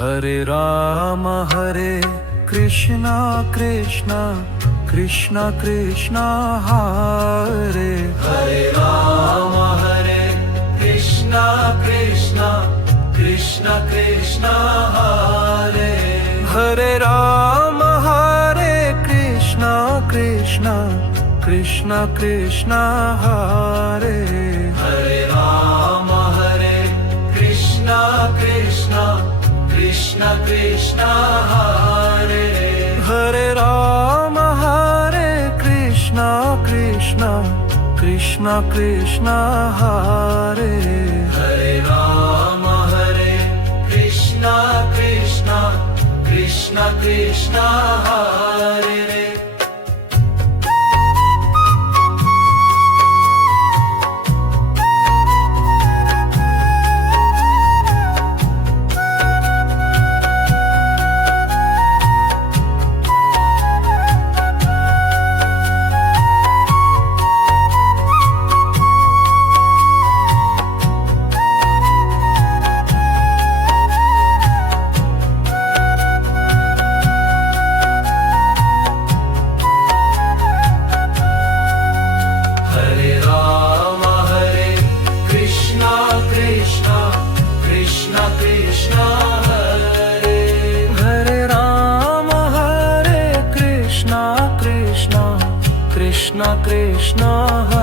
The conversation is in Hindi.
हरे कृष्णा कृष्णा कृष्णा कृष्णा हरे राम हरे कृष्णा कृष्णा कृष्णा कृष्णा हरे हरे राम हरे कृष्णा कृष्णा कृष्णा कृष्णा हरे राम हरे कृष्णा कृष्णा कृष्णा कृष्णा हरे हरे राम हरे कृष्णा कृष्णा कृष्णा कृष्णा हरे राम हरे कृष्णा कृष्णा कृष्णा कृष्णा हरे कृष्णा कृष्णा